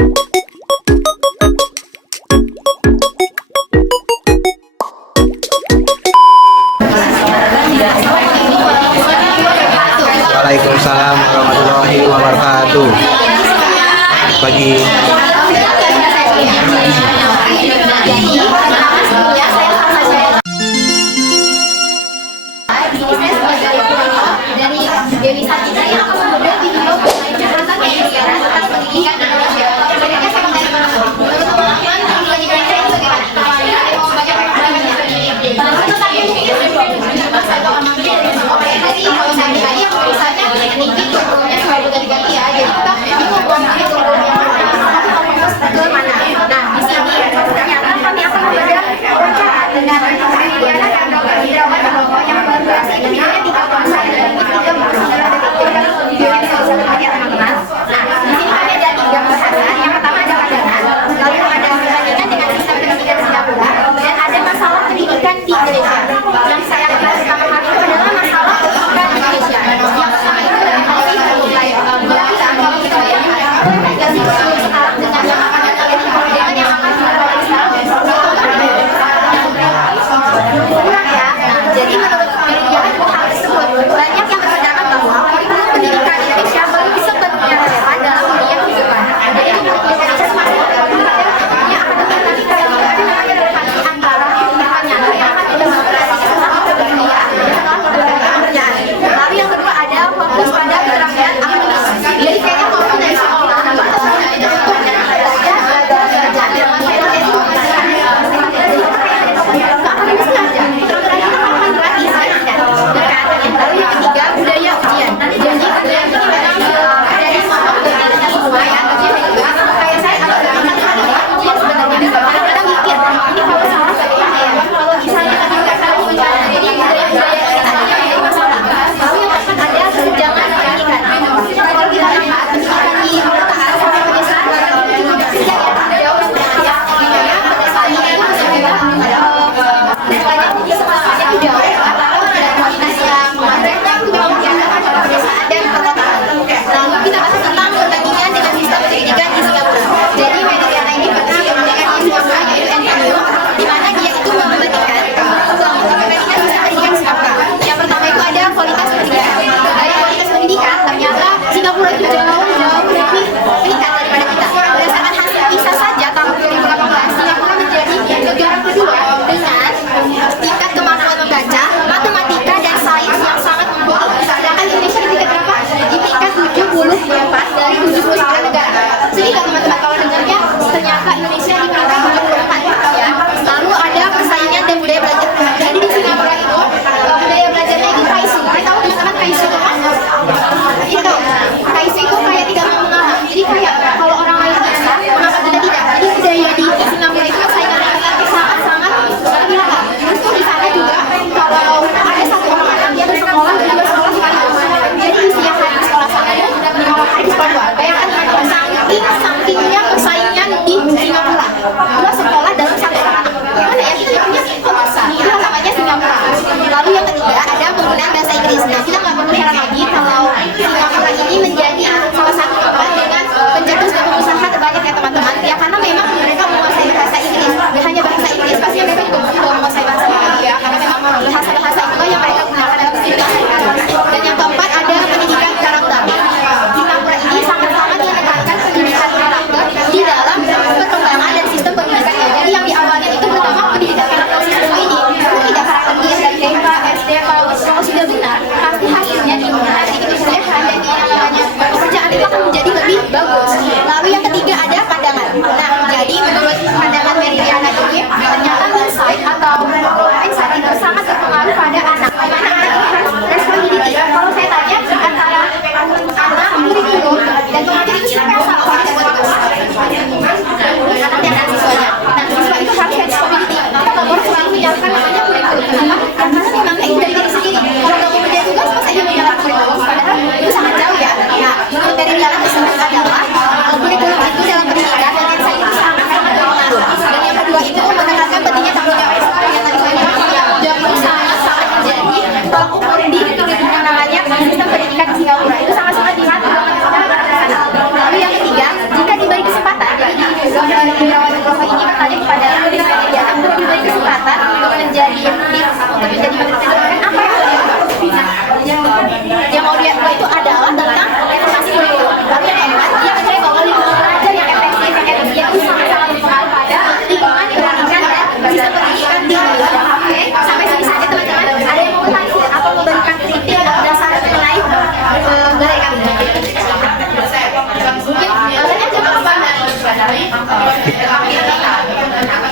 Waalaikumsalam warahmatullahi wabarakatuh. Pagi. Dari Dewi Sartika yang kemudian dihimbau bermain Jakarta Pendidikan atas pendidikan Indonesia. Mereka sangat dari mana? Menurut pengalaman pendidikan saya bagaimana? Tetapi mungkin oke, jadi kalau saya pribadi yang misalnya mungkin kurikulumnya selalu ganti-ganti ya. Jadi kita bingung memilih kurikulum yang mana, ke mana. Nah, di sini ternyata kami akan memberikan wawancara dengan Diana dan Dr. Hidrawan yang berdurasi videonya 3,1 dan 3,9 detik. Videonya bisa lihat teman-teman. Nah, di sini kami ada 3 bahasan. Yang pertama ada pandangan, lalu ada perbandingan dengan sistem pendidikan Singapura, dan ada masalah pendidikan di Indonesia. Yang saya bahas pertama kali itu adalah masalah pendidikan di Indonesia. Yang pertama itu dari kami mulai bilang kalau kita yang sekarang dengan yang akan kita lihat yang akan dimulai sekarang ya. Nah, jadi menurut melihat hal tersebut banyak yang berpendapat bahwa kurikulum pendidikan Indonesia belum bisa sepenuhnya relevan dalam dunia kehidupan. Jadi kurikulum Indonesia semakin yang akan tetapi kalau tidak ada namanya relevansi antara kehidupan nyata yang akan kita mempelajari setelah bekerja setelah pekerjaan. Lalu yang kedua ada fokus pada keterampilan akademis. Jadi kayaknya kalau dari sekolah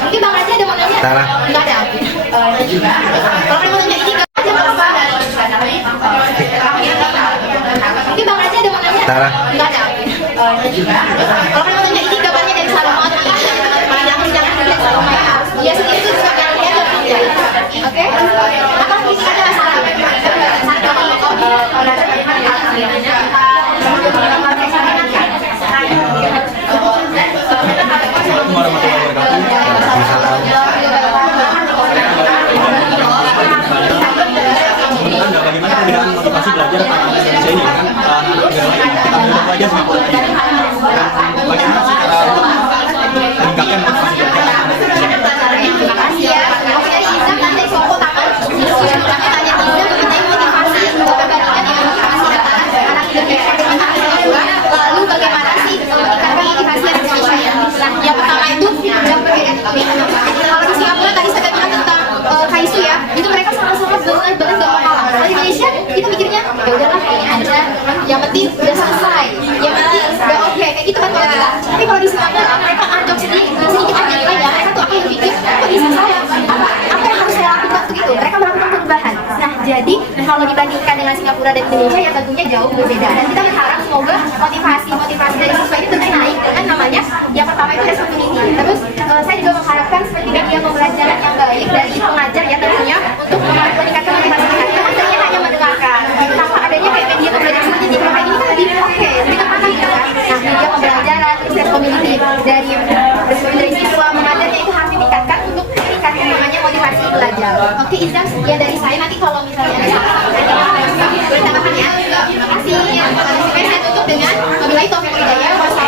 Mungkin Bang Raja ada mau nanya? Salah. Enggak ada. Kalau kalian mau nanya ini nggak aja apa? Mungkin Bang Raja ada mau nanya? Salah. Enggak ada. Kalau kalian mau nanya ini gambarnya dari Salomon, jangan dari Salomon ya. Dia sendiri itu juga gambarnya dari dia. Oke? Apa mungkin ada masalah? Bagaimana perbedaan motivasi belajar anak-anak Indonesia ini kan kita belajar Singapura ini dan bagaimana sih cara untuk meningkatkan motivasi belajar anak-anak Indonesia? Terima kasih ya. Oke, dari Izam nanti Soko tangan. Kami tanya Izam mengenai motivasi perbandingan dengan motivasi anak Indonesia dengan anak Singapura. Lalu bagaimana sih meningkatkan motivasi anak Indonesia ya? Nah, yang pertama itu yang perbedaan itu. Kalau di Singapura tadi saya bilang tentang Kaisu ya, itu mereka sangat-sangat benar-benar gak mau kalah. Kalau di Indonesia kita mikirnya ya udahlah ini aja, yang penting udah selesai, yang penting udah oke, kayak gitu kan kalau kita. Tapi kalau di Singapura mereka andok sedikit aja nilai ya, mereka tuh akan berpikir kok bisa saya, apa yang harus saya lakukan tuh gitu. Mereka melakukan perubahan. Nah jadi kalau dibandingkan dengan Singapura dan Indonesia ya tentunya jauh berbeda. Dan kita berharap semoga motivasi dari siswa ini tentunya naik dengan namanya yang pertama itu responsibility. Terus saya juga mengharapkan seperti media pembelajaran yang baik dari pengajar ya tentunya untuk meningkatkan motivasi mereka. Karena sebenarnya hanya mendengarkan tanpa adanya kayak media pembelajaran seperti di ini kan lebih oke, lebih terpatah gitu kan. Nah media pembelajaran terus responsibility dari siswa mengajarnya itu harus ditingkatkan untuk meningkatkan namanya motivasi belajar. Oke Izam, sekian dari saya. Nanti kalau misalnya ada boleh tambahkan ya. Terima kasih. Saya tutup dengan wabillahi taufiq wal hidayah.